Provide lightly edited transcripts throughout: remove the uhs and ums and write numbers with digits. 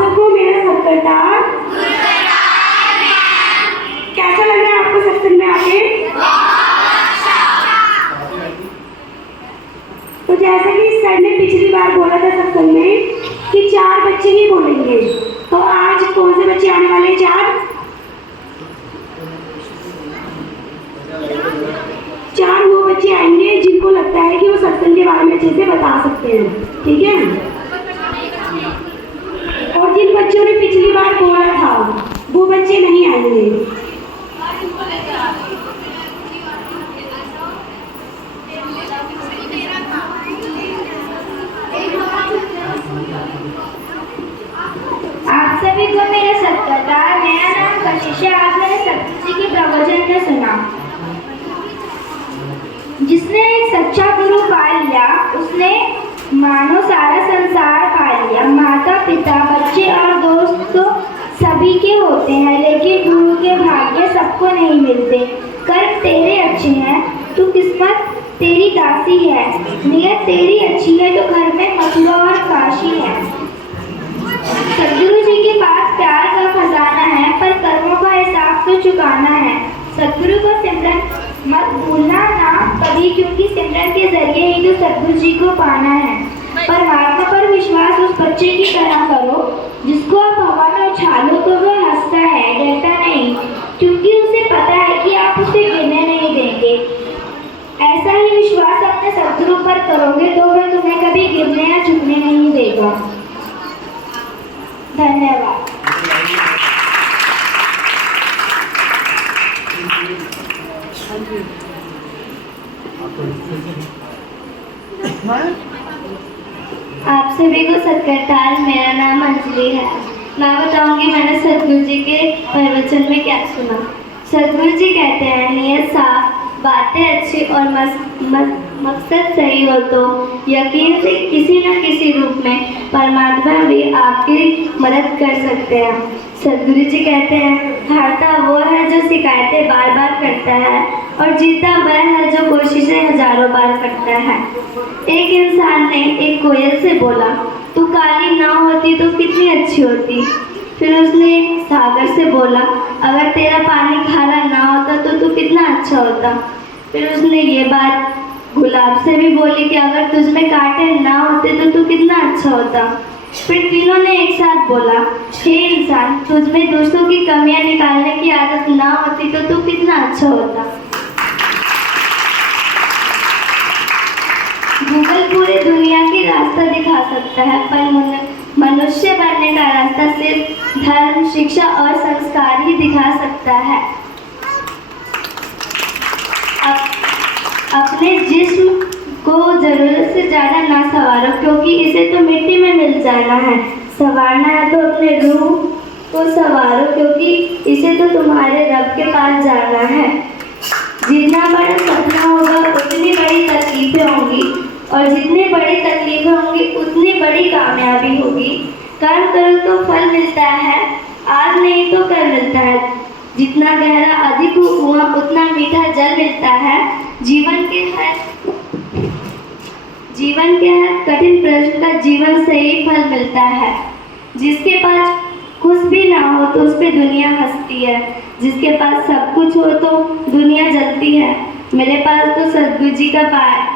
सबको मेरा सत्कर्तार। कैसा लग रहा है आपको सत्संग में आके? तो जैसे कि सर ने पिछली बार बोला था सत्संग में कि 4 बच्चे ही बोलेंगे, तो आज कौन से बच्चे आने वाले हैं? 4 वो बच्चे आएंगे जिनको लगता है कि वो सत्संग के बारे में अच्छे से बता सकते हैं, ठीक है। और जिन बच्चों ने पिछली बार बोला था वो बच्चे नहीं आएंगे। आप सभी को मेरा सत्कार। मेरा नाम कशिश है। आपने सतगुरु जी के प्रवचन में सुना, जिसने एक सच्चा गुरु पा लिया उसने मानो सारा संसार पा लिया। माता पिता बच्चे और दोस्त तो सभी के होते हैं, लेकिन गुरु के भाग्य सबको नहीं मिलते। कर्म तेरे अच्छे हैं तो किस्मत तेरी दासी है, नियत तेरी अच्छी है तो घर में मथुरा और काशी है। सतगुरु जी के पास प्यार का खजाना है, पर कर्मों का हिसाब तो चुकाना है। सतगुरु को सिमरन मत भूलना ना कभी, क्योंकि सिमरन के जरिए ही तो सतगुरु जी को पाना है। परमात्मा पर विश्वास उस बच्चे की तरह करो जिसको आप हवा में उछालो तो वह हंसता है, डरता नहीं, क्योंकि उसे पता है कि आप उसे गिरने नहीं देंगे। ऐसा ही विश्वास अपने सतगुरु पर करोगे तो वह तुम्हें कभी गिरने या झुकने नहीं देगा। धन्यवाद। आप सभी को सत्कर्तार। मेरा नाम अंजलि है। मैं बताऊंगी मैंने सतगुरु जी के प्रवचन में क्या सुना। सतगुरु जी कहते हैं, नियत साफ, बातें अच्छी और मकसद सही हो तो यकीन से किसी न किसी रूप में परमात्मा भी आपकी मदद कर सकते हैं। सतगुरु जी कहते हैं, हारता वो है जो शिकायतें बार बार करता है और जीता वह है जो कोशिशें हजारों बार करता है। एक इंसान ने एक कोयल से बोला, तू काली ना होती तो कितनी अच्छी होती। फिर उसने सागर से बोला, अगर तेरा पानी खारा ना होता तो तू कितना अच्छा होता। फिर उसने ये बात गुलाब से भी बोली कि अगर तुझ में कांटे ना होते तो तू कितना अच्छा होता। फिर तीनों ने एक साथ बोला, हे इंसान, तुझ में दूसरों की कमियां निकालने की आदत ना होती तो तू कितना अच्छा होता। गूगल पूरी दुनिया की रास्ता दिखा सकता है, पर मनुष्य बनने का रास्ता सिर्फ धर्म, शिक्षा और संस्कार ही दिखा सकता है। अपने जिस्म को जरूरत से ज़्यादा ना संवारो, क्योंकि इसे तो मिट्टी में मिल जाना है। संवारना है तो अपने रूह को संवारो, क्योंकि इसे तो तुम्हारे रब के पास जाना है। जितना बड़ा सपना होगा उतनी बड़ी तकलीफें होंगी, और जितनी बड़ी तकलीफें होंगी उतनी बड़ी कामयाबी होगी। कर्म करो तो फल मिलता है, आज नहीं तो कल मिलता है। जितना गहरा अधिक हो कुआं उतना मीठा जल मिलता है। जीवन के हर कठिन प्रश्न का जीवन से ही फल मिलता है। जिसके पास कुछ भी ना हो तो उस पर दुनिया हंसती है, जिसके पास सब कुछ हो तो दुनिया जलती है। मेरे पास तो सतगुरु जी का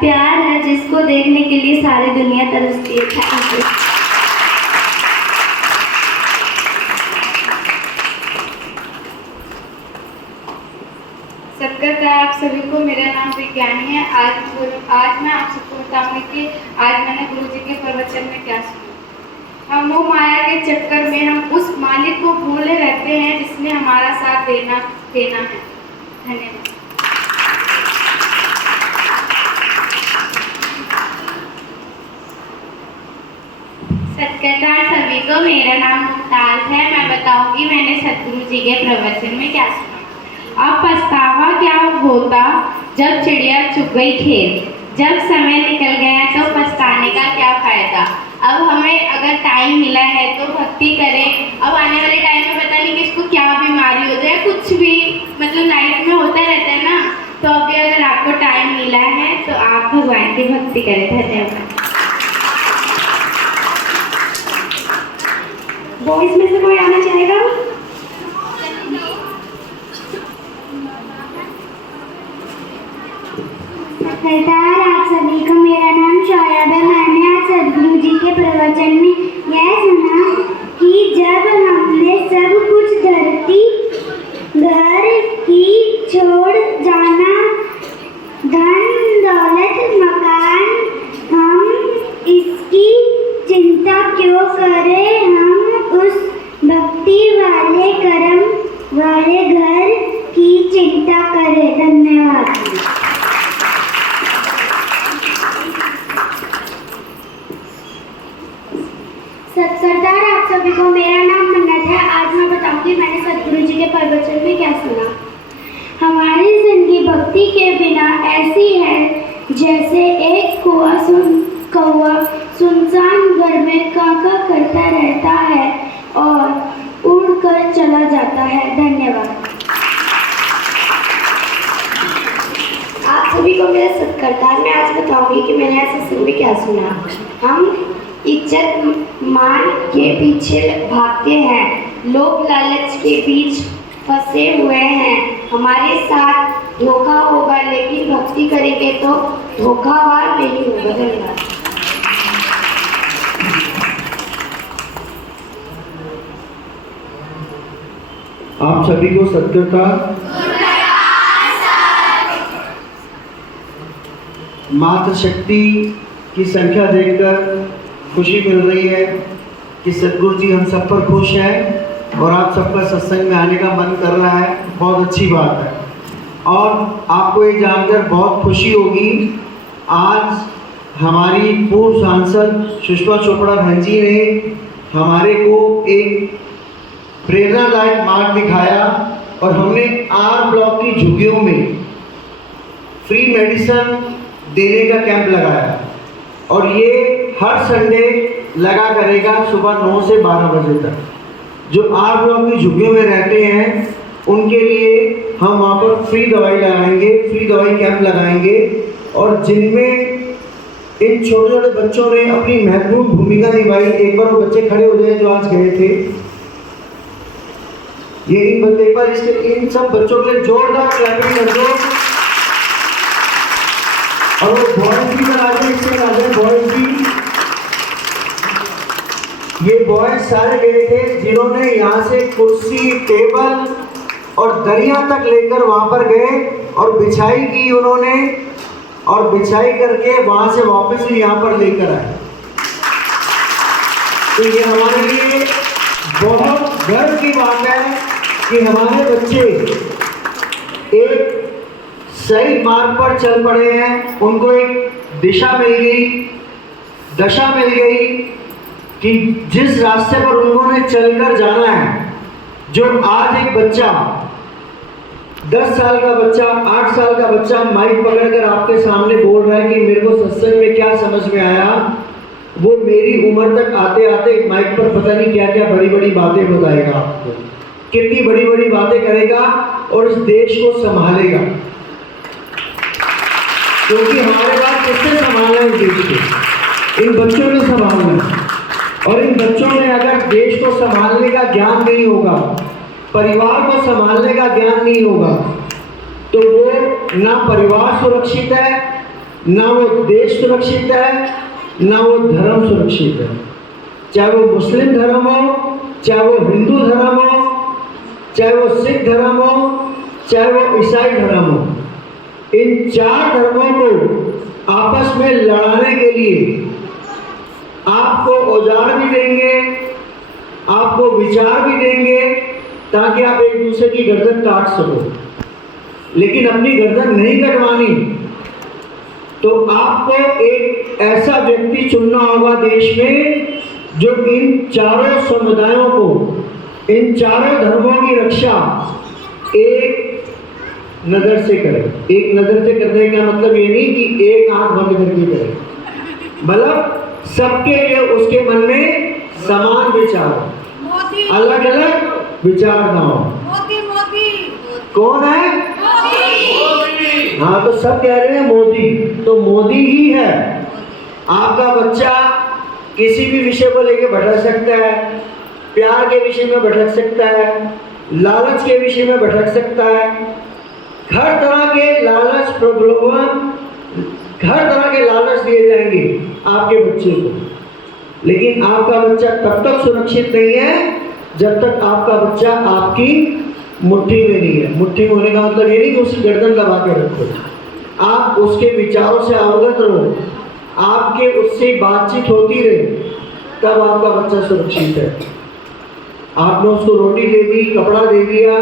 प्यार है, जिसको देखने के लिए सारी दुनिया तरसती है। Thank you. सत्कर्ता। आप सभी को मेरा नाम विज्ञानी है। आज मैं आप सबको बताऊंगी कि आज मैंने गुरु जी के प्रवचन में क्या सुना। हम मोह माया के चक्कर में हम उस मालिक को भूले रहते हैं जिसने हमारा साथ देना है। धन्यवाद। सत्कर्ता। सभी को मेरा नाम मुमताज है। मैं बताऊंगी मैंने सतगुरु जी के प्रवचन में क्या सुना। अब पछतावा क्या होता जब चिड़िया चुग गई खेत, जब समय निकल गया तो पछताने का क्या फायदा। अब हमें अगर टाइम मिला है तो भक्ति करें। अब आने वाले टाइम में पता नहीं किसको क्या बीमारी हो जाए, कुछ भी मतलब लाइफ में होता रहता है ना। तो अभी अगर आपको टाइम मिला है तो आप भगवान की भक्ति करें। धन्यवाद। बॉयज में से कोई आना चाहेगा? सरदार, आप सभी को मेरा नाम शौर्य है। मैंने आज सदगुरु जी के प्रवचन में यह सुना कि जब हमने सब कुछ धरती घर की छोड़ जाना, धन दौलत मकान, हम इसकी चिंता क्यों करें? हम उस भक्ति वाले कर्म वाले घर की चिंता करें। धन्यवाद। सरदार, आप सभी को मेरा नाम मन्नत है। आज मैं बताऊंगी मैंने सदगुरु जी के प्रवचन में क्या सुना। हमारी जिंदगी भक्ति के बिना ऐसी है जैसे एक कौवा सुनसान घर में काका करता रहता है और उड़कर चला जाता है। धन्यवाद। आप सभी को मेरा सत्कारताल। मैं आज बताऊंगी कि मैंने आज सत्संग में क्या सुना। हम इज्जत मान के पीछे भागते हैं, लोभ लालच के बीच फंसे हुए हैं। हमारे साथ धोखा होगा, लेकिन भक्ति करेंगे तो धोखावार नहीं होगा। धन्यवाद। आप सभी को सत्कारताल। मातृशक्ति की संख्या देखकर खुशी मिल रही है कि सदगुरु जी हम सब पर खुश हैं और आप सबका सत्संग में आने का मन कर रहा है। बहुत अच्छी बात है। और आपको ये जानकर बहुत खुशी होगी, आज हमारी पूर्व सांसद सुषमा चोपड़ा बहन जी ने हमारे को एक प्रेरणादायक मार्ग दिखाया और हमने आर ब्लॉक की झुग्गियों में फ्री मेडिसिन देने का कैंप लगाया और ये हर संडे लगा करेगा सुबह 9 से 12 बजे तक। जो आर ब्लॉक की झुग्गियों में रहते हैं उनके लिए हम वहाँ पर फ्री दवाई लगाएंगे, फ्री दवाई कैंप लगाएंगे और जिनमें इन छोटे छोटे बच्चों ने अपनी महत्वपूर्ण भूमिका निभाई। एक बार वो बच्चे खड़े हो जाए जो आज गए थे। ये इन बच्चे पर इन सब बच्चों के लिए जोरदार क्लैपिंग कर दो। और वो बॉयज भी बना दे, इससे बना दे बॉयज भी। ये बॉयज सारे गए थे जिन्होंने यहाँ से कुर्सी टेबल और दरिया तक लेकर वहाँ पर गए और बिछाई की उन्होंने, और बिछाई करके वहाँ से वापस यहाँ पर लेकर आए। तो ये हमारे लिए बहुत गर्व की बात है कि हमारे बच्चे एक सही मार्ग पर चल पड़े हैं। उनको एक दिशा मिल गई, दशा मिल गई कि जिस रास्ते पर उन्होंने चलकर जाना है। जो आज एक बच्चा 10 साल का बच्चा, 8 साल का बच्चा माइक पकड़कर आपके सामने बोल रहा है कि मेरे को सत्संग में क्या समझ में आया, वो मेरी उम्र तक आते आते माइक पर पता नहीं क्या क्या बड़ी बड़ी बातें बताएगा आपको, कितनी बड़ी बड़ी बातें करेगा और इस देश को संभालेगा। क्योंकि हमारे पास किससे संभालना है? देश को इन बच्चों ने संभालना है। और इन बच्चों में अगर देश को संभालने का ज्ञान नहीं होगा, परिवार को संभालने का ज्ञान नहीं होगा, तो वो ना परिवार सुरक्षित है, ना वो देश सुरक्षित है, ना वो धर्म सुरक्षित है। चाहे वो मुस्लिम धर्म हो, चाहे वो हिंदू धर्म हो, चाहे वो सिख धर्म हो, चाहे वो ईसाई धर्म हो। इन 4 धर्मों को आपस में लड़ाने के लिए आपको औजार भी देंगे, आपको विचार भी देंगे, ताकि आप एक दूसरे की गर्दन काट सको। लेकिन अपनी गर्दन नहीं कटवानी तो आपको एक ऐसा व्यक्ति चुनना होगा देश में जो इन चारों समुदायों को, इन चारों धर्मों की रक्षा एक नज़र से करे। एक नज़र से करने का मतलब ये नहीं कि एक आंख बंद करके करे, मतलब सबके लिए उसके मन में समान विचार, अलग अलग विचार ना हो। कौन है? हाँ, तो सब कह रहे हैं मोदी, तो मोदी ही है। आपका बच्चा किसी भी विषय को लेकर भटक सकता है, प्यार के विषय में भटक सकता है, लालच के विषय में भटक सकता है। हर तरह के लालच प्रलोभन, हर तरह के लालच दिए जाएंगे आपके बच्चे को, लेकिन आपका बच्चा तब तक सुरक्षित नहीं है जब तक आपका बच्चा आपकी मुट्ठी में नहीं है। मुट्ठी में होने का मतलब ये नहीं कि उसकी गर्दन दबा के रखो, आप उसके विचारों से अवगत रहो, आपके उससे बातचीत होती रहे, तब आपका बच्चा सुरक्षित है। आपने उसको रोटी दे दी, कपड़ा दे दिया,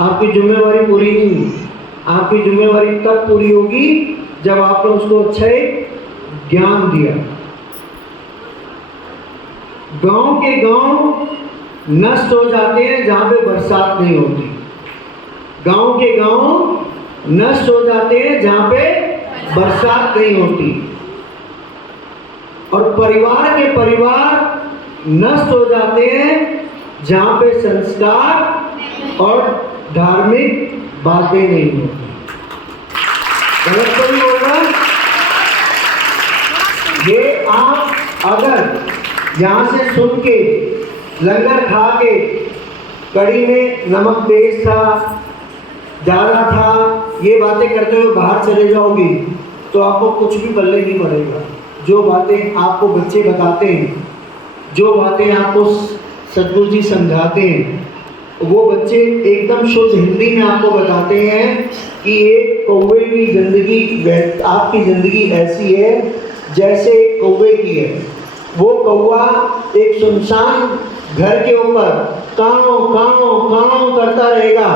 आपकी जिम्मेवारी पूरी नहीं हुई। आपकी जिम्मेवारी तब पूरी होगी जब आपने उसको अच्छा ज्ञान दिया। गांव के गांव नष्ट हो जाते हैं जहां पे बरसात नहीं होती। गांव के गांव नष्ट हो जाते हैं जहां पे बरसात नहीं होती। और परिवार के परिवार नष्ट हो जाते हैं जहां पे संस्कार और धार्मिक बातें नहीं होती। गलत तो नहीं होगा? ये आप अगर यहाँ से सुन के, लंगर खा के, कड़ी में नमक तेज था, ज़्यादा था, ये बातें करते हुए बाहर चले जाओगे तो आपको कुछ भी पल्ले नहीं पड़ेगा। जो बातें आपको बच्चे बताते हैं, जो बातें आपको सदगुरु जी समझाते हैं, वो बच्चे एकदम शुद्ध हिंदी में आपको बताते हैं कि एक कौवे की ज़िंदगी, आपकी ज़िंदगी ऐसी है जैसे एक कौवे की है। वो कौवा एक सुनसान घर के ऊपर काँव काँव काँव करता रहेगा,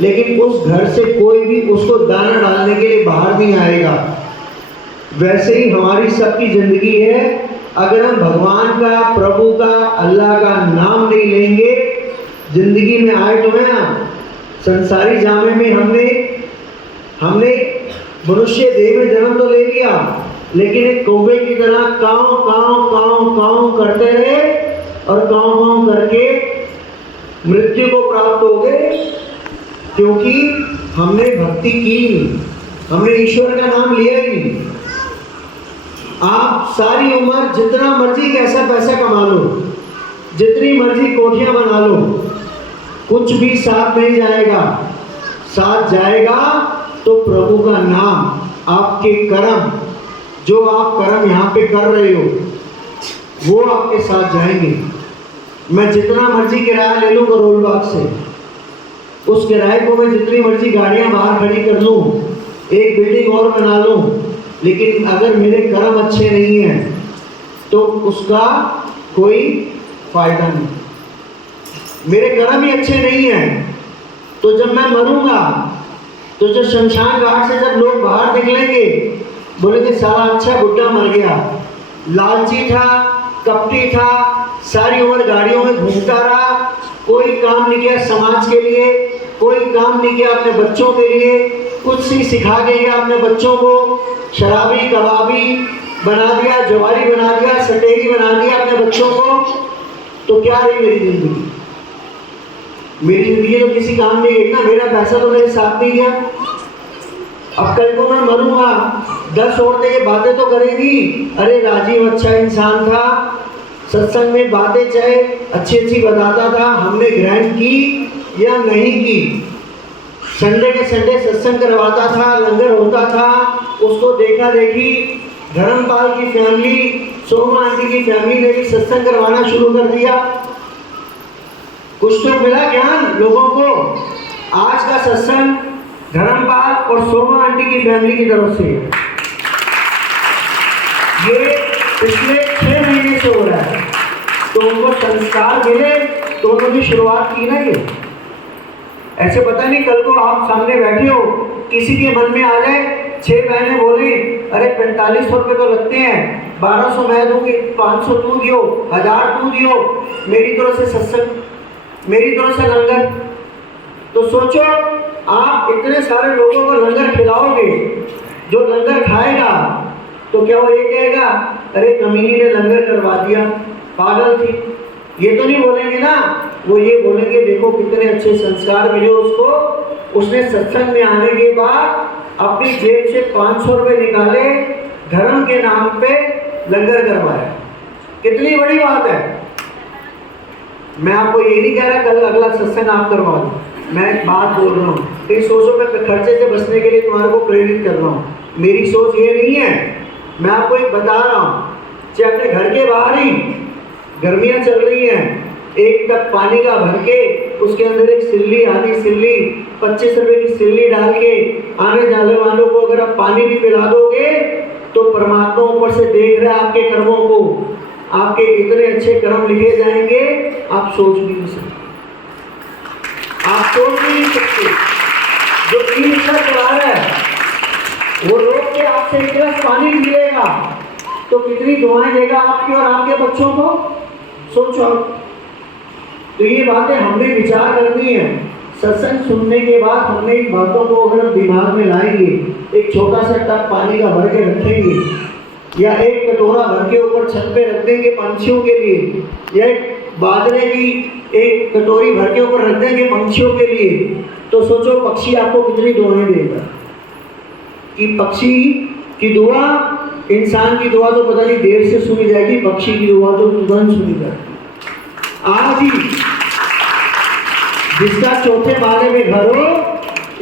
लेकिन उस घर से कोई भी उसको दाना डालने के लिए बाहर नहीं आएगा। वैसे ही हमारी सबकी ज़िंदगी है। अगर हम भगवान का, प्रभु का, अल्लाह का नाम नहीं लेंगे, ज़िंदगी में आए तो है ना, संसारी जामे में हमने मनुष्य देह में जन्म तो ले लिया, लेकिन एक कौवे की तरह काँव काँव काँव काँव करते रहे और काँव काँव करके मृत्यु को प्राप्त हो गए, क्योंकि हमने भक्ति की नहीं, हमने ईश्वर का नाम लिया ही नहीं। आप सारी उम्र जितना मर्जी कैसा पैसा कमा लो, जितनी मर्जी कोठियां बना लो, कुछ भी साथ नहीं जाएगा। साथ जाएगा तो प्रभु का नाम, आपके कर्म, जो आप कर्म यहाँ पे कर रहे हो वो आपके साथ जाएंगे। मैं जितना मर्जी किराया ले लूँ करोल बाग से, उस किराए को मैं जितनी मर्जी गाड़ियाँ बाहर खड़ी कर लूँ, एक बिल्डिंग और बना लूँ, लेकिन अगर मेरे कर्म अच्छे नहीं हैं तो उसका कोई फायदा नहीं। मेरे कर्म ही अच्छे नहीं हैं तो जब मैं मरूंगा तो जो शमशान घाट से जब लोग बाहर निकलेंगे, बोलेंगे साला अच्छा बुड्ढा मर गया, लालची था, कपटी था, सारी उम्र गाड़ियों में घूमता रहा, कोई काम नहीं किया समाज के लिए, कोई काम नहीं किया अपने बच्चों के लिए, कुछ नहीं सिखा के गया अपने बच्चों को, शराबी कबाबी बना दिया, जवारी बना दिया, सटेरी बना दिया अपने बच्चों को, तो क्या रही मेरी जिंदगी? मेरी जिंदगी तो किसी काम नहीं गई ना, मेरा पैसा तो मेरे साथ नहीं गया। अब कल को मैं मरूंगा, 10 औरतें ये बातें तो करेंगी, अरे राजीव अच्छा इंसान था, सत्संग में बातें चाहे अच्छी अच्छी बताता था, हमने ग्रहण की या नहीं की, संडे के संडे सत्संग करवाता था, लंगर होता था, उसको देखा देखी धर्मपाल की फैमिली, सोमा आंटी की फैमिली ने भी सत्संग करवाना शुरू कर दिया। कुछ तो मिला ज्ञान लोगों को। आज का सत्संग धर्मपाल और सोमा आंटी की फैमिली की तरफ से, ये पिछले 6 महीने से हो रहा है, तो उनको संस्कार मिले तो उन्होंने शुरुआत की ना। ये ऐसे पता नहीं कल को आप सामने बैठे हो, किसी के मन में आ जाए, 6 बहनें बोले अरे 4500 रुपये तो लगते हैं, 1200 मैं दूंगी, 500 तू दियो, 1000 तू दियो, मेरी तरफ से सत्संग, मेरी तरफ से लंगर। तो सोचो आप इतने सारे लोगों को लंगर खिलाओगे, जो लंगर खाएगा तो क्या वो ये कहेगा अरे कमीनी ने लंगर करवा दिया, पागल थी? ये तो नहीं बोलेंगे ना, वो ये बोलेंगे देखो कितने अच्छे संस्कार मिले उसको, उसने सत्संग में आने के बाद अपनी जेब से 500 रुपये निकाले, धर्म के नाम पे लंगर करवाया। कितनी बड़ी बात है। मैं आपको ये नहीं कह रहा कल अगला सत्संग आप करवा दो, मैं एक बात बोल रहा हूँ, इन सोचों में खर्चे से बचने के लिए तुम्हारे को प्रेरित कर रहा हूँ। मेरी सोच ये नहीं है, मैं आपको एक बता रहा हूँ, चाहे अपने घर के बाहर ही गर्मियाँ चल रही हैं, एक टब पानी का भर के उसके अंदर एक सिल्ली, आधी सिल्ली, 25 रुपए की सिल्ली डाल के आने जाने वालों को अगर आप पानी भी पिला दोगे तो परमात्मा ऊपर से देख रहा है आपके कर्मों को, आपके इतने अच्छे कर्म लिखे जाएंगे आप सोच भी नहीं सकते, आप सोच भी नहीं सकते। जो 3 चला रहा है वो रोक के आपसे एक गिलास पानी पी लेगा तो कितनी दुआएं देगा आपकी और आपके बच्चों को, सोचो। तो ये बातें हमने विचार करनी है। सत्संग सुनने के बाद हमने इन बातों को अगर हम दिमाग में लाएंगे, एक छोटा सा टब पानी का भर के रखेंगे या एक कटोरा भर के ऊपर छत पे रख देंगे पंछियों के लिए, या एक बाजरे की एक कटोरी भर के ऊपर रख देंगे पंछियों के लिए, तो सोचो पक्षी आपको कितनी दुआएं देगा। कि पक्षी की दुआ, इंसान की दुआ तो पता नहीं देर से सुनी जाएगी, पक्षी की दुआ तो तुरंत सुनी जाएगी। आज ही जिसका चौथे माले में घर हो,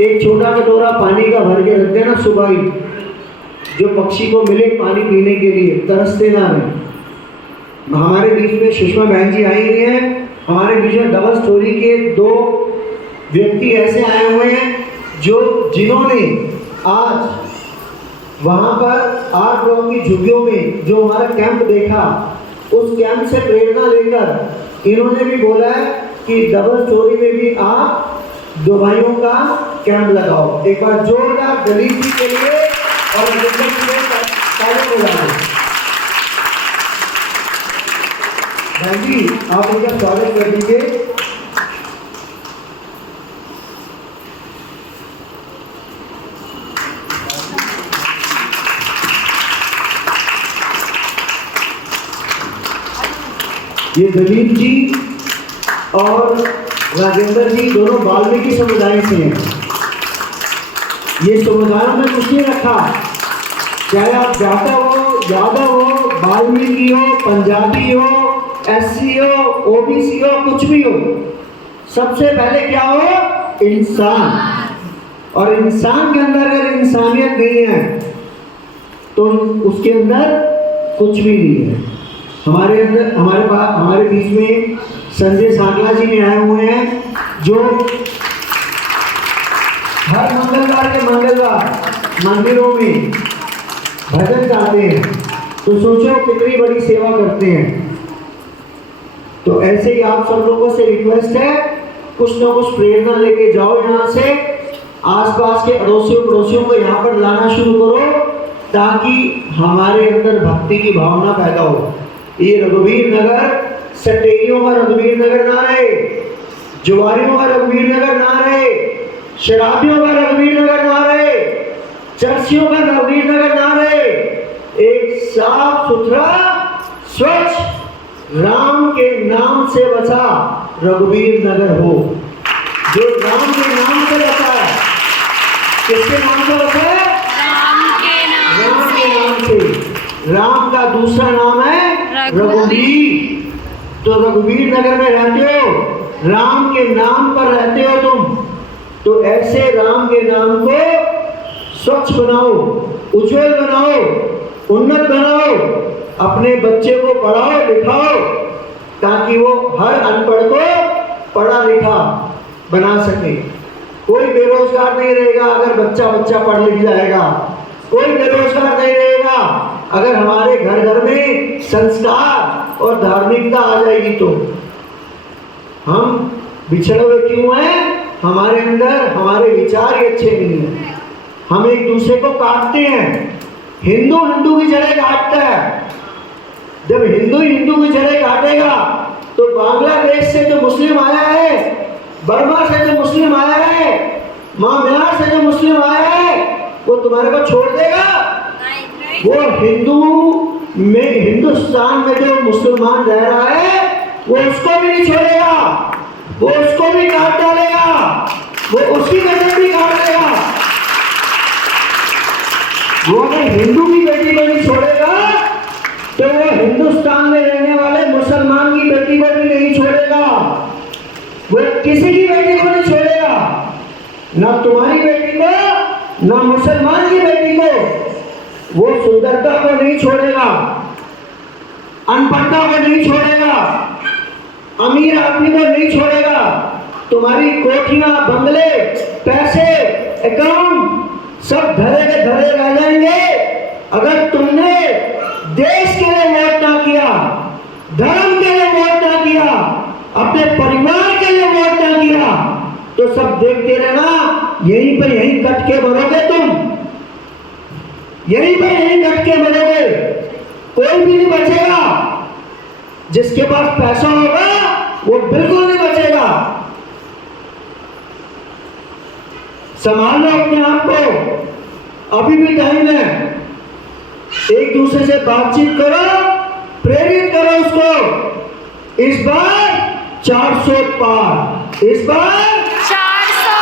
एक छोटा कटोरा पानी का भर के रख देना सुबह ही, जो पक्षी को मिले पानी पीने के लिए, तरसते ना रहे। हमारे बीच में सुषमा बहन जी आई हुई हैं, हमारे बीच में डबल स्टोरी के 2 व्यक्ति ऐसे आए हुए हैं जिन्होंने आज वहाँ पर 8 गाँव की झुग्गियों में जो हमारा कैंप देखा, उस कैंप से प्रेरणा लेकर इन्होंने भी बोला है कि डबल स्टोरी में भी आप दवाइयों का कैंप लगाओ। एक बार जोरदार दलीप जी के लिए और बहन जी आप उनका स्वागत कर दीजिए। ये दलीप जी और राजेंद्र जी दोनों वाल्मीकि समुदाय से हैं। ये समुदायों में कुछ नहीं रखा, चाहे आप जाटव हो, यादव हो, वाल्मीकि हो, पंजाबी हो, एससी हो, ओबीसी हो, कुछ भी हो, सबसे पहले क्या हो? इंसान। और इंसान के अंदर अगर इंसानियत नहीं है तो उसके अंदर कुछ भी नहीं है। हमारे अंदर हमारे बीच में संजय सांगला जी ने आए हुए हैं, जो हर मंगलवार के मंगलवार मंदिरों में भजन गाते हैं, तो सोचो कितनी बड़ी सेवा करते हैं। तो ऐसे ही आप सब लोगों से रिक्वेस्ट है, कुछ ना कुछ प्रेरणा लेके जाओ यहाँ से, आसपास के अड़ोसियों पड़ोसियों को यहाँ पर लाना शुरू करो, ताकि हमारे अंदर भक्ति की भावना पैदा हो। ये रघुवीर नगर सटेरियों का रघुवीर नगर ना रहे, जुआरियों का रघुवीर नगर ना रहे, शराबियों का रघुवीर नगर ना रहे, चर्चियों का रघुवीर नगर ना रहे। एक साफ सुथरा स्वच्छ राम के नाम से बचा रघुवीर नगर हो, जो राम के नाम से बचा है। किसके नाम से बचा है? राम के नाम से। राम का दूसरा नाम है रघुवीर। तो रघुवीर नगर में रहते हो, राम के नाम पर रहते हो तुम, तो ऐसे राम के नाम को स्वच्छ बनाओ, उज्जवल बनाओ, उन्नत बनाओ, अपने बच्चे को पढ़ाओ लिखाओ, ताकि वो हर अनपढ़ को पढ़ा लिखा बना सके। कोई बेरोजगार नहीं रहेगा अगर बच्चा पढ़ लिख जाएगा, कोई बेरोजगार नहीं रहेगा अगर हमारे घर घर में संस्कार और धार्मिकता आ जाएगी। तो हम बिछड़े हुए क्यों हैं? हमारे अंदर हमारे विचार ही अच्छे नहीं हैं, हम एक दूसरे को काटते हैं। हिंदू की जड़ें काटता है। जब हिंदू की जड़ें काटेगा तो बांग्लादेश से जो मुस्लिम आया है, बर्मा से जो मुस्लिम आया है, म्यांमार से जो मुस्लिम आया है, वो तुम्हारे को छोड़ देगा? वो हिंदुस्तान में जो मुसलमान रह रहा है वो उसको भी नहीं छोड़ेगा, वो उसको भी काट डालेगा, वो उसकी बेटी भी काट देगा। वो अगर हिंदू की बेटी को नहीं छोड़ेगा तो वो हिंदुस्तान में रहने वाले मुसलमान की बेटी को भी नहीं छोड़ेगा। किसी की बेटी को नहीं छोड़ेगा, ना तुम्हारी बेटी को, ना मुसलमान की बेटी को। वो सुंदरता को नहीं छोड़ेगा, अनपढ़ता को नहीं छोड़ेगा, अमीर आदमी को नहीं छोड़ेगा। तुम्हारी कोठियां, बंगले, पैसे, अकाउंट सब धरे के धरे रह जाएंगे अगर तुमने देश के लिए वोट ना किया, धर्म के लिए वोट ना किया, अपने परिवार के लिए वोट ना किया। तो सब देखते रहना, यहीं पे यहीं कट के मरोगे तुम, यहीं पे यहीं कट के मरोगे, कोई भी नहीं बचेगा। जिसके पास पैसा होगा वो बिल्कुल नहीं बचेगा। संभाल लो अपने आप को, अभी भी टाइम है। एक दूसरे से बातचीत करो, प्रेरित करो उसको। इस बार 400 पार, इस बार 400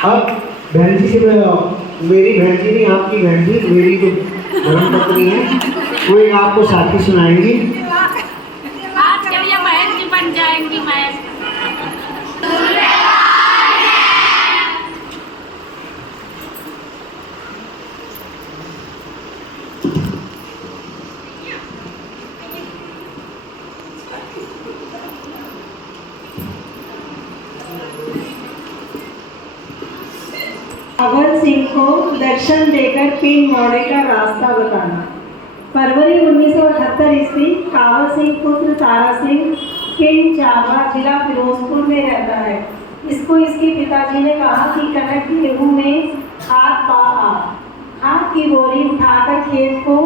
पार। अब बहन जी से मेरी बहन जी नहीं, आपकी बहन जी, मेरी तो धर्म पत्नी है, वो एक आपको साथी सुनाएंगी। आज चलिए बहन जी बन जाएंगी मैं। कावल सिंह को दर्शन देकर पिंड मोड़े का रास्ता बताना। फरवरी 1978 ईस्वी कावल सिंह पुत्र तारा सिंह पिंड चावा जिला फिरोजपुर में रहता है। इसको इसके पिताजी ने कहा कि कनक गेहूं में हाथ पा आ। हाथ की बोरी उठाकर खेत को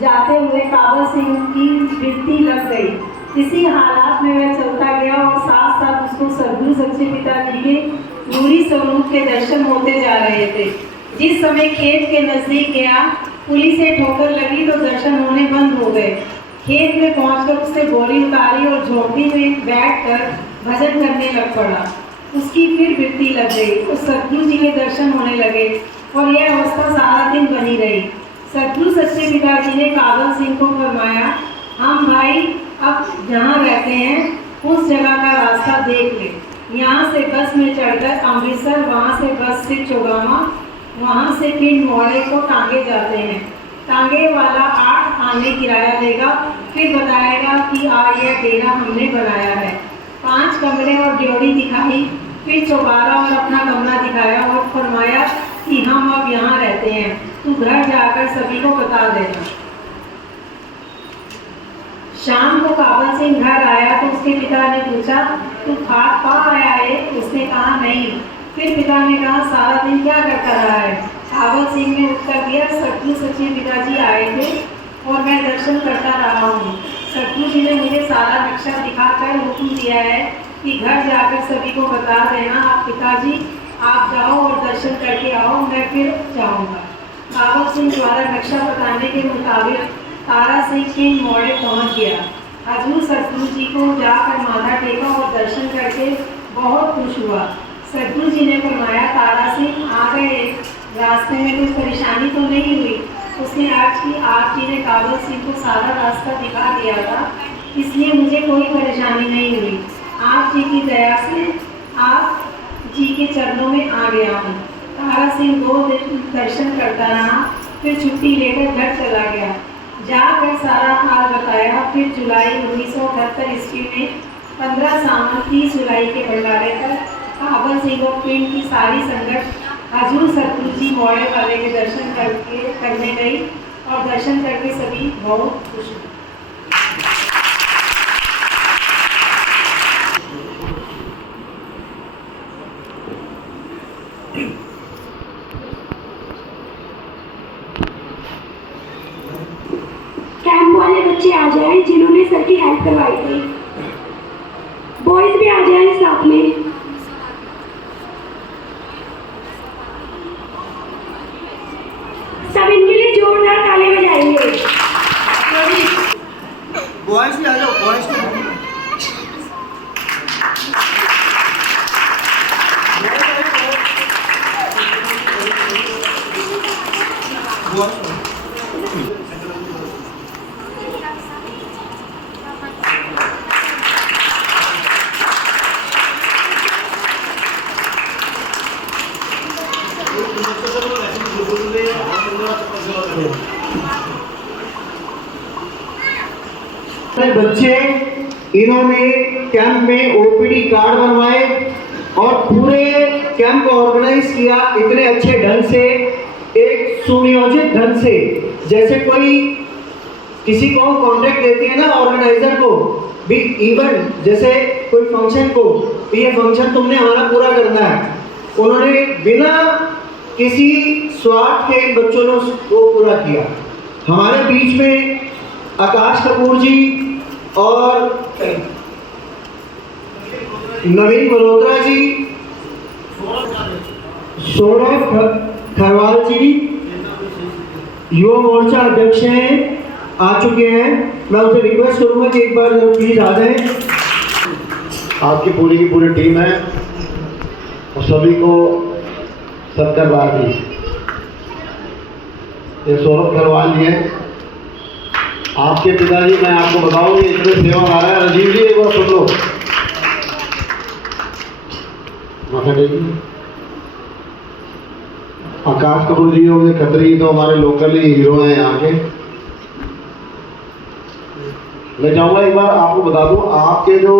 जाते हुए कावल सिंह की वृत्ति लग गई। इसी हालात में वह चलता गया और साथ साथ उसको सदगुरु सच्चे पिताजी के नूरी स्वरूप के दर्शन होते जा रहे थे। जिस समय खेत के नजदीक गया, पुलिस से ठोकर लगी तो दर्शन होने बंद हो गए। खेत में पहुंचकर उसने बोरी उतारी और झोंपड़ी में बैठकर भजन करने लग पड़ा। उसकी फिर वृत्ति लग गई तो सदगुरु जी के दर्शन होने लगे और यह अवस्था सारा दिन बनी रही। सदगुरु सच्चे पिताजी ने कावल सिंह को फरमाया, हम भाई अब जहाँ रहते हैं उस जगह का रास्ता देख ले। यहाँ से बस में चढ़कर अमृतसर, वहाँ से बस से चोगामा, वहाँ से पिंड मोड़े को टांगे जाते हैं। टांगे वाला 8 आने किराया लेगा, फिर बताएगा कि यह डेरा हमने बनाया है। 5 कमरे और ड्योढ़ी दिखाई, फिर चौबारा और अपना कमरा दिखाया और फरमाया कि हम अब यहाँ रहते हैं, तू घर जाकर सभी को बता देना। शाम को कावल सिंह घर आया तो उसके पिता ने पूछा, तू खाट पा आया है? उसने कहा नहीं। फिर पिता ने कहा, सारा दिन क्या करता रहा है? कावल सिंह ने उत्तर दिया, सदगुरु सच्चे पिताजी आए थे और मैं दर्शन करता रहा हूँ। सदगुरु जी ने मुझे सारा नक्शा दिखाकर हुक्म दिया है कि घर जाकर सभी को बता देना। आप पिताजी आप जाओ और दर्शन करके आओ, मैं फिर जाऊँगा। कावल सिंह द्वारा नक्शा बताने के मुताबिक तारा सिंह पिंड मोड़े पहुँच गया। हजूर सदगुरु जी को जाकर माथा टेका और दर्शन करके बहुत खुश हुआ। सदगुरु जी ने फरमाया, तारा सिंह आ गए, रास्ते में कोई परेशानी तो नहीं हुई? उसने अर्ज की, आप जी ने कावल सिंह को सारा रास्ता दिखा दिया था, इसलिए मुझे कोई परेशानी नहीं हुई। आप जी की दया से आप जी के चरणों में आ गया हूँ। तारा सिंह 2 दिन दर्शन करता रहा, फिर छुट्टी लेकर घर चला गया। जाकर सारा हाल बताया। फिर जुलाई 1978 ईस्वी में 15 सावन 30 जुलाई के भंडारे पर कावल सिंह और पिंड की सारी संगत हजूर सतगुरु जी मोड़े वाले के दर्शन करने गई और दर्शन करके सभी बहुत खुश हुए। कैंप वाले बच्चे आ जाएं जिन्होंने सर की हेल्प करवाई थी। बॉयज भी आ जाएं साथ में। सब इनके लिए जोरदार ताली बजाएंगे। बॉयज भी आ जाओ, बॉयज भी। बच्चे इन्होंने कैंप में ओपीडी कार्ड बनवाए और पूरे कैंप को ऑर्गेनाइज किया इतने अच्छे ढंग से, एक सुनियोजित ढंग से, जैसे कोई किसी को कॉन्ट्रैक्ट देती है ना ऑर्गेनाइजर को भी, इवेंट जैसे कोई फंक्शन को, ये फंक्शन तुमने हमारा पूरा करना है। उन्होंने बिना किसी स्वार्थ के इन बच्चों ने उसको पूरा किया। हमारे बीच में आकाश कपूर जी और नवीन मल्होत्रा जी, सौरभ खरवाल जी युवा मोर्चा अध्यक्ष हैं, आ चुके हैं। मैं उनसे रिक्वेस्ट करूंगा कि एक बार प्लीज आ जाएं। आपकी पूरी की पूरी टीम है और सभी को सत्कारवाद दी। ये सौरभ खरवाल जी हैं, आपके पिताजी, मैं आपको बताऊं ये इतने सेवा आ रहा है। राजीव जी एक बार सुन लो, माथा टेकिए। आकाश कपूर जी हो गए खत्री, तो हमारे लोकल ही हीरो हैं यहाँ के। मैं चाहूँगा एक बार आपको बता दूं, आपके जो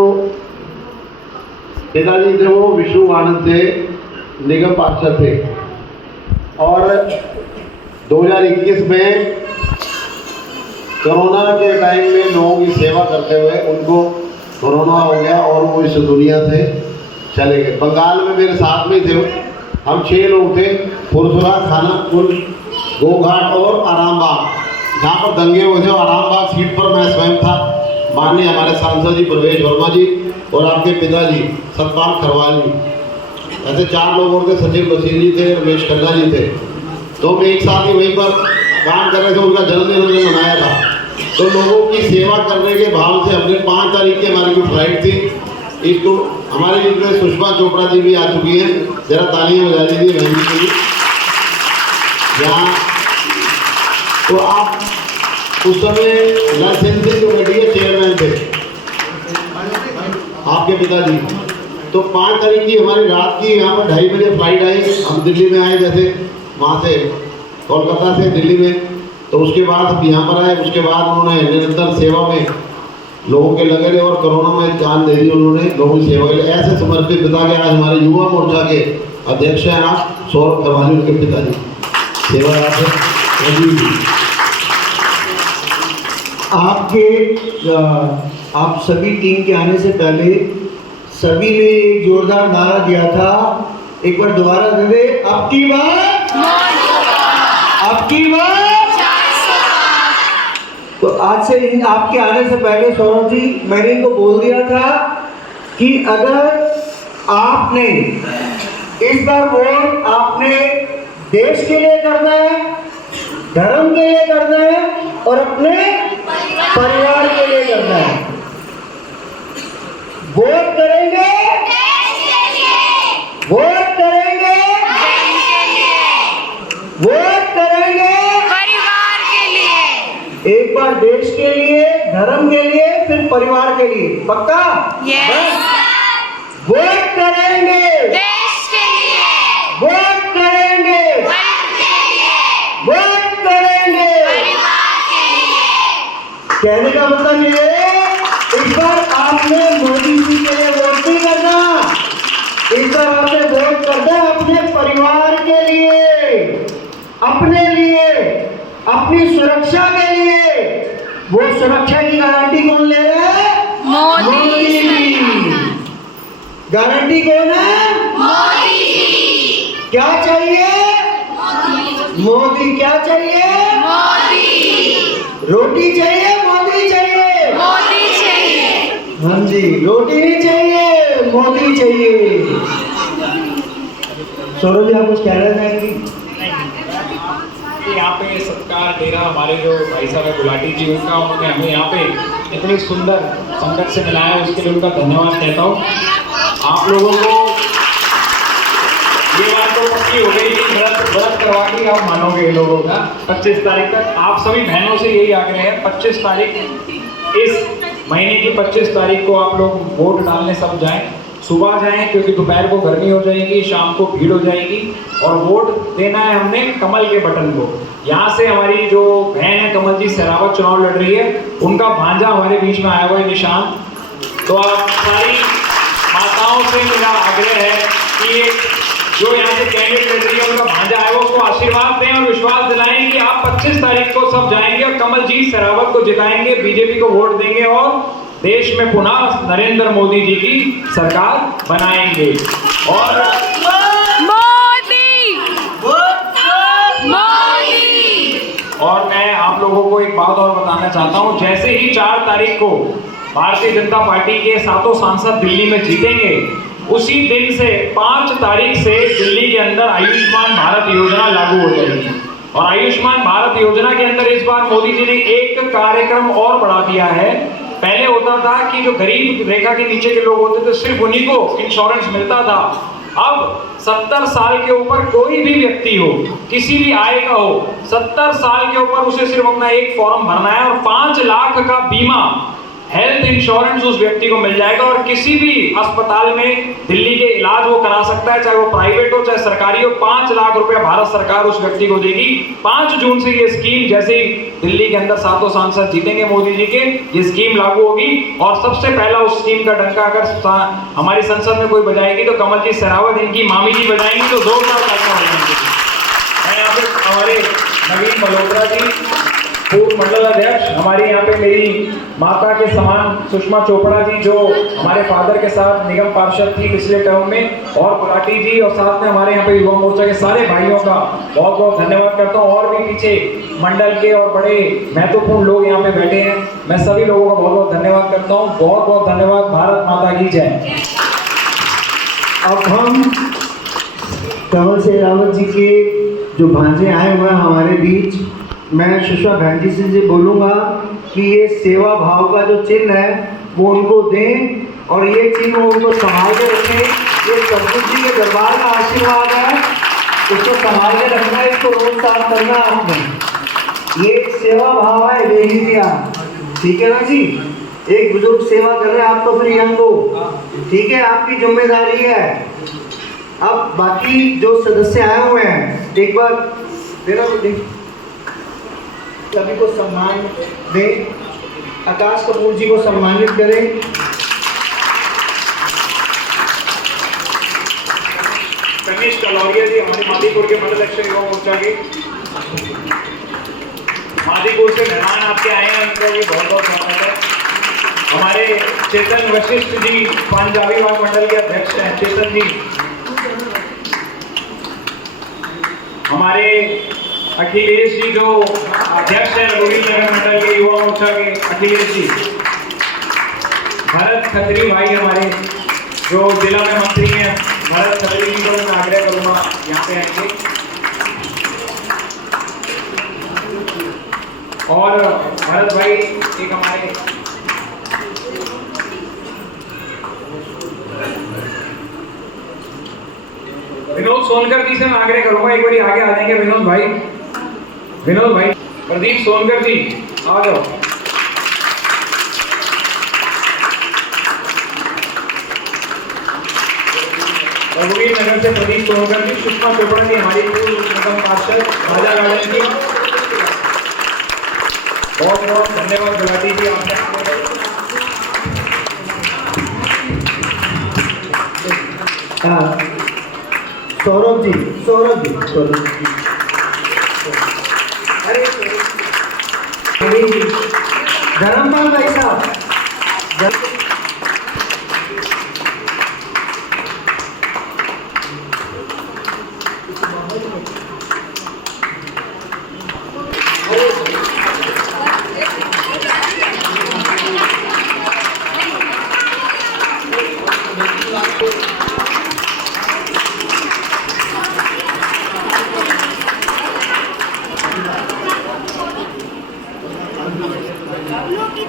पिताजी थे वो विष्णु आनंद थे, निगम पार्षद थे, और 2021 में कोरोना के टाइम में लोगों की सेवा करते हुए उनको कोरोना हो गया और वो इस दुनिया से चले गए। बंगाल में मेरे साथ में थे, हम 6 लोग थे, फुरसुरा, खानापुर, गोघाट और आरामबाग, जहाँ पर दंगे हुए थे। आरामबाग सीट पर मैं स्वयं था, माननीय हमारे सांसद जी प्रवेश वर्मा जी और आपके पिताजी सतपाल खरवाल जी, ऐसे 4 लोग और थे, सचिव लसीन जी थे, रमेश खन्ना जी थे। तो हम एक साथ ही वहीं पर काम कर रहे थे, उनका जन्मदिन उन्होंने मनाया था। तो लोगों की सेवा करने के भाव से हमने 5 तारीख की हमारी जो फ्लाइट थी, इसको हमारे बीच में सुषमा चोपड़ा जी भी आ चुकी हैं, जरा तालियां बजा दीजिए बहन जी के लिए। यहाँ तो आप उस समय लाइसेंसिंग कमेटी के चेयरमैन थे आपके पिताजी। तो 5 तारीख की हमारी रात की यहाँ पर 2:30 बजे फ्लाइट आई, हम दिल्ली में आए, जैसे वहाँ से कोलकाता से दिल्ली में। तो उसके बाद हम यहाँ पर आए, उसके बाद उन्होंने निरंतर सेवा में लोगों के लगे रहे और कोरोना में जान दे दी उन्होंने लोगों की सेवा के लिए। ऐसे समर्पित पिता के आज हमारे युवा मोर्चा के अध्यक्ष हैं आप सौरभ खरवाल, उनके पिताजी सेवा आप सभी टीम के आने से पहले सभी ने एक जोरदार नारा दिया था, एक बार दोबारा दे दे, आपकी बात, आपकी बात। तो आज से आपके आने से पहले सौरभ जी, मैंने इनको बोल दिया था कि अगर आपने इस बार वोट आपने देश के लिए करना है, धर्म के लिए करना है और अपने परिवार के लिए करना है। वोट करेंगे, वोट करेंगे, वोट करेंगे परिवार के लिए, एक बार देश के लिए, धर्म के लिए, फिर परिवार के लिए। पक्का? वोट करेंगे देश के लिए, वोट करेंगे, वोट करेंगे परिवार के लिए। कहने का मतलब ये, इस बार आपने मोदी जी के लिए वोट नहीं करना, इस बार आपने वोट करना है अपने परिवार के लिए, अपने लिए, अपनी सुरक्षा के लिए। वो सुरक्षा की गारंटी कौन ले रहा है? मोदी जी। गारंटी कौन है? मोदी जी। क्या चाहिए? मोदी। क्या चाहिए? मोदी। रोटी चाहिए, मोदी चाहिए, मोदी चाहिए। हाँ जी, रोटी नहीं चाहिए, मोदी चाहिए। सौरभ जी, आप कुछ कहना चाहेंगे? यहाँ पे सत्कार दे रहा हमारे जो भाई साहब है गुलाटी जी, उनका, उन्होंने हमें यहाँ पे इतनी सुंदर संगत से मिलाया, उसके लिए उनका धन्यवाद कहता हूँ। आप लोगों को ये बात तो पक्की हो गई कि व्रत करवा के आप मानोगे ये लोगों का 25 तारीख तक। आप सभी बहनों से यही आग्रह है, 25 तारीख, इस महीने की 25 तारीख को आप लोग वोट डालने सब जाएं सुबह जाएं क्योंकि दोपहर को गर्मी हो जाएगी, शाम को भीड़ हो जाएगी, और वोट देना है हमने कमल के बटन को। यहाँ से हमारी जो बहन है कमल जी सहरावत चुनाव लड़ रही है, उनका भांजा हमारे बीच में आया हुआ है निशान। तो आप सारी माताओं से मेरा आग्रह है कि जो यहाँ से कैंडिडेट लड़ रही है उनका भांजा आया हुआ, उसको आशीर्वाद दें और विश्वास दिलाएं कि आप 25 तारीख को सब जाएंगे और कमल जी सहरावत को जिताएंगे, बीजेपी को वोट देंगे और देश में पुनः नरेंद्र मोदी जी की सरकार बनाएंगे। और और मैं आप लोगों को एक बात और बताना चाहता हूं, जैसे ही 4 तारीख को भारतीय जनता पार्टी के 7 सांसद दिल्ली में जीतेंगे, उसी दिन से 5 तारीख से दिल्ली के अंदर आयुष्मान भारत योजना लागू हो जाएगी। और आयुष्मान भारत योजना के अंदर इस बार मोदी जी ने एक कार्यक्रम और बढ़ा दिया है। पहले होता था कि जो गरीब रेखा के नीचे के लोग होते थे सिर्फ उन्हीं को इंश्योरेंस मिलता था। अब 70 साल के ऊपर कोई भी व्यक्ति हो, किसी भी आय का हो, 70 साल के ऊपर उसे सिर्फ अपना एक फॉर्म भरना है और 5 लाख का बीमा हेल्थ इंश्योरेंस उस व्यक्ति को मिल जाएगा और किसी भी अस्पताल में दिल्ली के इलाज वो करा सकता है, चाहे वो प्राइवेट हो चाहे सरकारी हो। 5 लाख रुपया भारत सरकार उस व्यक्ति को देगी। 5 जून से ये स्कीम, जैसे ही दिल्ली के अंदर 7 सांसद जीतेंगे मोदी जी के, ये स्कीम लागू होगी और सबसे पहला उस स्कीम का डंका अगर हमारी संसद में कोई बजाएगी तो कमल जी सहरावत, इनकी मामी जी बजाएंगी, तो जोरदार तालियां हो जाएंगी। मैं यहाँ पे हमारे नवीन मल्होत्रा जी, पूर्व मंडल अध्यक्ष, हमारी यहाँ पे मेरी माता के समान सुषमा चोपड़ा जी जो हमारे फादर के साथ निगम पार्षद थी पिछले टर्म में, और गुलाटी जी, और साथ में हमारे यहाँ पे युवा मोर्चा के सारे भाइयों का बहुत बहुत धन्यवाद करता हूँ। और भी पीछे मंडल के और बड़े महत्वपूर्ण लोग यहाँ पे बैठे हैं, मैं सभी लोगों का बहुत बहुत धन्यवाद करता हूँ। बहुत बहुत धन्यवाद। भारत माता की जय। अब हम कमल सहरावत जी के जो भांजे आए हुए हैं हमारे बीच, मैं सुषमा बहन जी से बोलूँगा कि ये सेवा भाव का जो चिन्ह है वो उनको दें और ये चिन्ह उनको संभाल के रखें। ये सदगुरु जी के दरबार का आशीर्वाद है, उसको संभाल के रखना है, इसको रोज साफ करना आपने। ये एक सेवा भाव है, ले लीजिए आप, ठीक है ना जी। एक बुजुर्ग सेवा कर रहे हैं, आप तो फिर यंग हो, ठीक है, आपकी जिम्मेदारी है। अब बाकी जो सदस्य आए हुए हैं, एक बार मेरा सभी को सम्मान दें। आकाश कपूर जी को सम्मानित करें। कनिष्ठ कलौरिया जी हमारे मादीपुर के मंडल अध्यक्ष युवा मोर्चा के, मादीपुर से मेहमान आपके आए हैं, उनका भी बहुत बहुत स्वागत है। हमारे चेतन वशिष्ठ जी पंजाबी बाग मंडल के अध्यक्ष हैं, चेतन जी। हमारे अखिलेश जी जो अध्यक्ष हैं रोहित नगर मंडल के युवा मोर्चा के, अखिलेश जी। भरत खत्री भाई हमारे जो जिला में मंत्री हैं, भरत खत्री जी को मैं आग्रह करूंगा यहाँ पे आएंगे। और भरत भाई एक हमारे विनोद सोनकर जी से मैं आग्रह करूंगा, एक बार आगे आ जाएंगे विनोद भाई। विनोद भाई, प्रदीप सोनकर जी आ जाओ। रघुवीर नगर से प्रदीप सोनकर जी, सुषमा चोपड़ा जी हमारी पूर्व निगम पार्षद राजा गार्डन की, बहुत बहुत धन्यवाद। गुलाटी जी आपने सौरभ जी, सौरभ जी, सौरभ जी, अरे धर्मपाल भाई साहब,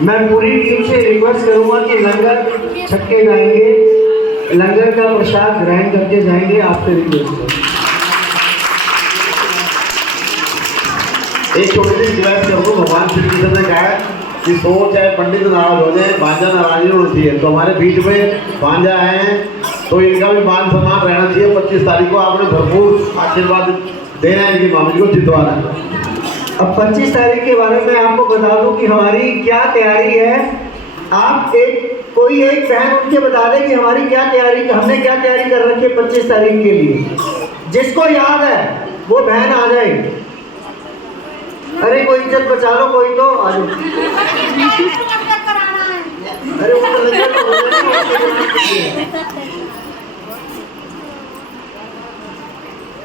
मैं पूरी टीम से रिक्वेस्ट करूंगा कि लंगर छक्के जाएंगे, लंगर का प्रसाद ग्रहण करके जाएंगे, आपसे रिक्वेस्ट है। एक छोटी सी रिक्वेस्ट करूँ, भगवान श्री कृष्ण ने कहा कि सो चाहे पंडित नाराज हो जाए, भांजा नाराज नहीं होनी चाहिए। तो हमारे बीच में भांजा हैं, तो इनका भी मान सम्मान रहना चाहिए। 25 तारीख को आपने भरपूर आशीर्वाद देना है, इनकी मामी को जितवाना है। अब 25 तारीख के बारे में आपको बता दूं कि हमारी क्या तैयारी है। आप कोई एक बहन उनके बता दें कि हमारी क्या तैयारी, हमने क्या तैयारी कर रखी है 25 तारीख के लिए। जिसको याद है वो बहन आ जाए। अरे कोई इज्जत बचा लो, कोई तो आ जाओ। अरे वो तो लगे तो हो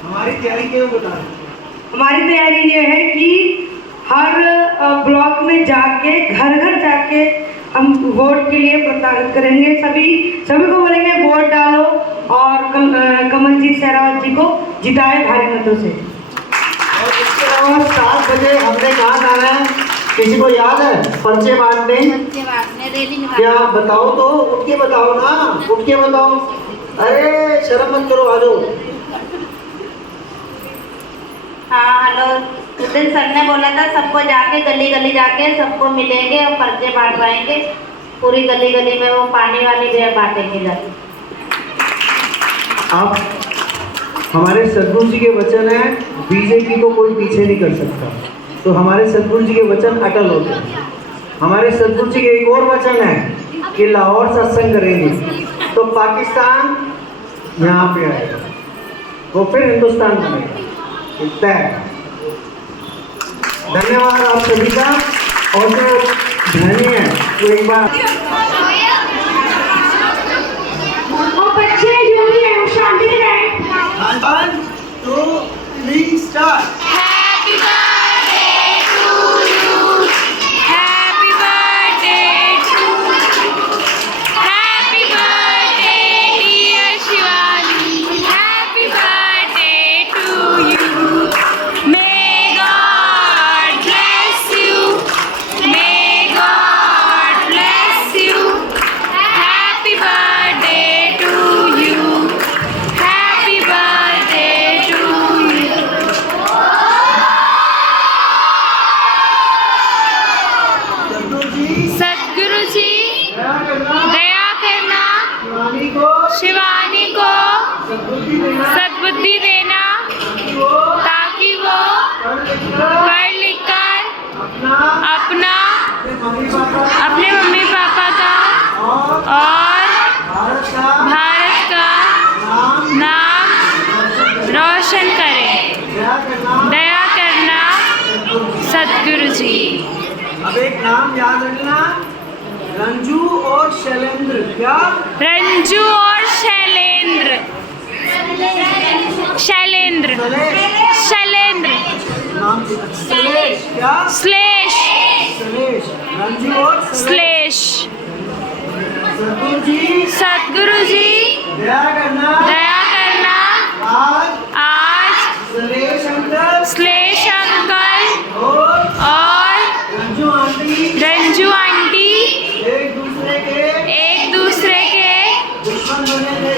हमारी तैयारी क्यों बता रहे? हमारी तैयारी ये है कि हर ब्लॉक में जाके घर घर जाके हम वोट के लिए प्रचारित करेंगे। सभी को बोलेंगे वोट डालो और कमलजीत शेरावत जी को जिताए भारी मतों से। और इसके अलावा 7 बजे हमने कहाँ जाना है, किसी को याद है? पर्चे बांटने क्या बताओ तो, उठ के बताओ ना, उठ के बताओ। अरे शर्म मत करो, आ जाओ। हाँ हेलो, उस दिन सर ने बोला था सबको जाके गली गली जाके सबको मिलेंगे और पर्चे बांटवाएंगे। पूरी गली गली में वो पानी वाली भी बांटेंगे जाके। आप हमारे सदगुरु जी के वचन है, बीजेपी को कोई पीछे नहीं कर सकता। तो हमारे सदगुरु जी के वचन अटल होते हैं। हमारे सदगुरु जी के एक और वचन है कि लाहौर सत्संग करेंगे तो पाकिस्तान यहाँ पे आएगा, वो फिर हिंदुस्तान बनेगा। इतना है। धन्यवाद आप सभी का। और जो धनी है वो एक बार बच्चे जो भी हैं वो शांति से रहें। 1 2 3 start. Happy birthday to you. Happy birthday to you. Happy birthday dear Shivani. Happy birthday to you. May God bless you. May God bless you. Happy birthday to you. Happy birthday to you. सद्गुरु जी दया करना, शिवानी को सद्बुद्धि देना ताकि वो पढ़ लिख कर अपना अपने मम्मी पापा का और भारत का नाम रोशन करे। दया करना सद्गुरु जी। अब एक नाम याद रखना, रंजू और शैलेंद्र। क्या? रंजू और शैलेंद्र। शैलेंद्र शैलेंद्र नाम श्लेष। क्या? श्लेष श्लेष। रंजू और श्लेष। सदगुरु जी सद्गुरु जी दया करना आज श्लेष अंकल श्लेष अंकल और और रंजू आंटी एक दूसरे के दुश्मन बने थे।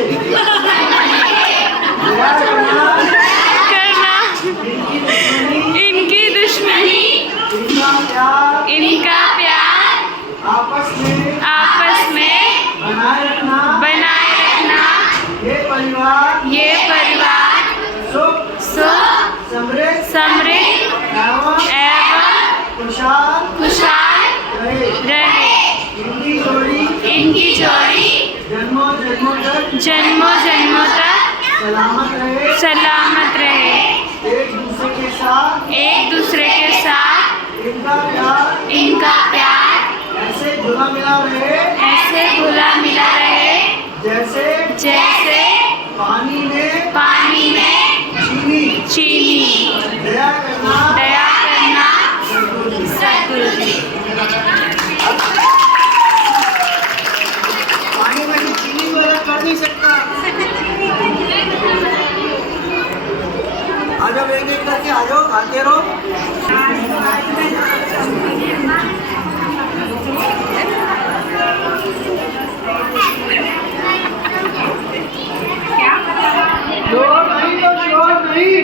दया करना इनकी दुश्मनी इनका प्यार आपस में बनाए रखना। ये परिवार सुख समृद्ध एवं खुशहाल रहे। इनकी जोड़ी जन्मों जन्मों तक सलामत रहे। एक दूसरे के साथ इनका प्यार ऐसे घुला मिला रहे जैसे पानी में चीनी। दया करना सद्गुरु जी। पानी में चीनी को अलग कर नहीं सकता। आ जाओ, एक एक करके आ जाओ, आते रहो। शोर नहीं तो शोर नहीं।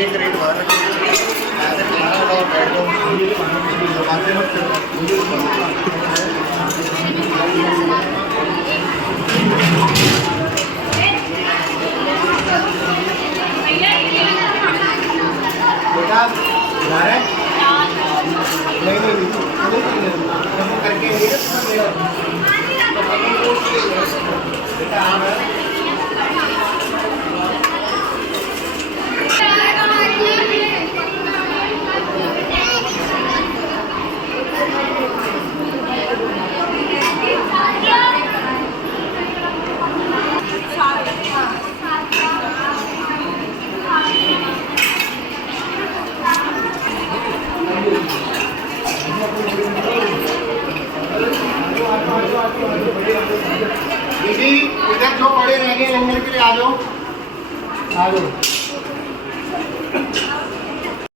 एक रेट बाहर रखिए, ऐसे खाना लो, बैठ जाओ, बातें मत करो। बेटा जा रहे हैं? नहीं करके बेटा आ रहा है। दीदी इधर जो बड़े रह गए लंगर के लिए आ जाओ।